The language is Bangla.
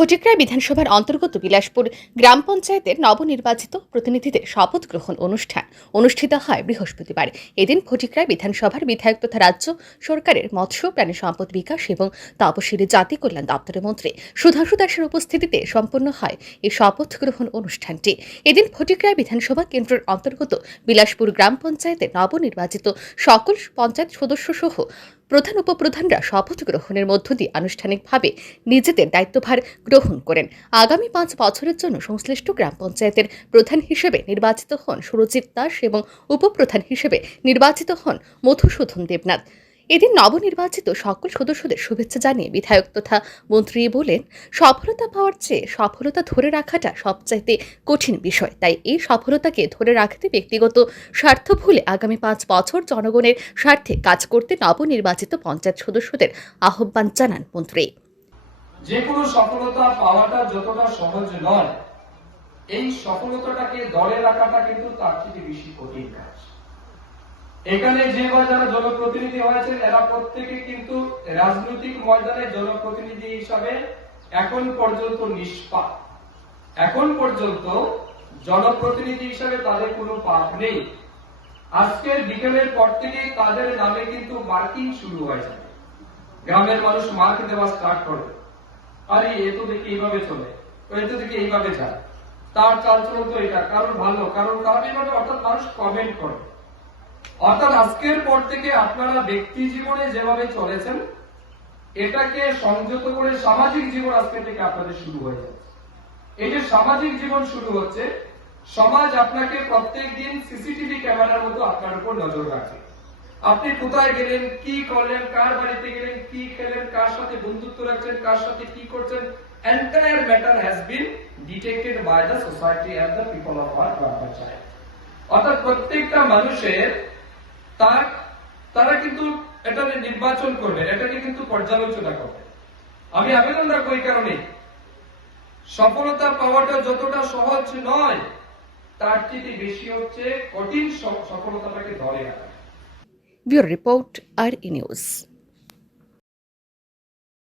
ফটিকরায় বিধানসভার অন্তর্গত বিলাসপুর গ্রাম পঞ্চায়েতের নবনির্বাচিত প্রতিনিধিদের শপথ গ্রহণ অনুষ্ঠান। অনুষ্ঠিত হয় বৃহস্পতিবার। এদিন ফটিকরায় বিধানসভার বিধায়ক তথা রাজ্য সরকারের মৎস্য, প্রাণী সম্পদ বিকাশ এবং তপশিলি জাতি কল্যাণ দপ্তরের মন্ত্রী সুধাংশু দাসের উপস্থিতিতে সম্পন্ন হয় এই শপথ গ্রহণ অনুষ্ঠানটি। এদিন ফটিকরায় বিধানসভা কেন্দ্রের অন্তর্গত বিলাসপুর গ্রাম পঞ্চায়েতের নবনির্বাচিত সকল পঞ্চায়েত সদস্য সহ প্রধান উপপ্রধানরা শপথ গ্রহণের মধ্য দিয়ে আনুষ্ঠানিকভাবে নিজেদের দায়িত্বভার গ্রহণ করেন। আগামী পাঁচ বছরের জন্য সংশ্লিষ্ট গ্রাম পঞ্চায়েতের প্রধান হিসেবে নির্বাচিত হন সুরজিৎ দাস এবং উপপ্রধান হিসেবে নির্বাচিত হন মধুসূদন দেবনাথ। এদিন নবনির্বাচিত সকল সদস্যদের শুভেচ্ছা জানিয়ে বিধায়ক তথা মন্ত্রী বলেন, সফলতা পাওয়ার চেয়ে সফলতা ধরে রাখাটা সবচাইতে কঠিন বিষয়। তাই এই সফলতাকে ধরে রাখতে ব্যক্তিগত স্বার্থ ভুলে আগামী পাঁচ বছর জনগণের স্বার্থে কাজ করতে নবনির্বাচিত পঞ্চায়েত সদস্যদের আহ্বান জানান মন্ত্রী। যে কোনো সফলতা পাওয়াটা যতটা সহজ নয়, এই সফলতাটাকে দলে রাখাটা কিন্তু তার থেকে বেশি কঠিন কাজ। এখানে যে যারা জনপ্রতিনিধি হয়েছেন, এরা প্রত্যেকে কিন্তু রাজনৈতিক ময়দানে জনপ্রতিনিধি হিসাবে এখন পর্যন্ত নিষ্পাপ। এখন পর্যন্ত জনপ্রতিনিধি হিসাবে তাদের কোনো পাপ নেই। আজকের বিকেলের পর থেকে তাদের নামে কিন্তু মার্কিং শুরু হয়ে যাবে গ্রামের মানুষ মার্ক দেওয়া স্টার্ট করবে আরে, এ তো দেখি এইভাবে চলে এ তো দেখি এইভাবে যায়। তার চালচলন তো এটা, কারণ ভালো, কারণ খারাপ এইভাবে অর্থাৎ মানুষ কমেন্ট করে। অর্থাৎ আজকের পর থেকে আপনারা ব্যক্তি জীবনে যেভাবে চলেছেন, এটাকে সংযত করে সামাজিক জীবন আজকে থেকে আপনাদের শুরু হয়ে যাচ্ছে। এই যে সামাজিক জীবন শুরু হচ্ছে, সমাজ আপনাকে প্রত্যেক দিন সিসিটিভি ক্যামেরার মতো আপনার উপর নজর রাখে। আপনি কোথায় গেলেন, কি করলেন, কার বাড়িতে গেলেন, কি খেলেন, কার সাথে বন্ধুত্ব রাখছেন, কার সাথে কি করছেন matter has been detected by the society and the people of আর গ্রাম পঞ্চায়েত অর্থাৎ প্রত্যেকটা মানুষের তার, তারা কিন্তু এটা নির্বাচন করবে নিয়ে কিন্তু পর্যালোচনা করবে। আমি আবেদন রাখব এই কারণে। সফলতা পাওয়াটা যতটা সহজ নয়, তার চেয়ে বেশি হচ্ছে কঠিন সফলতাটাকে ধরে রাখা। Bureau report R News.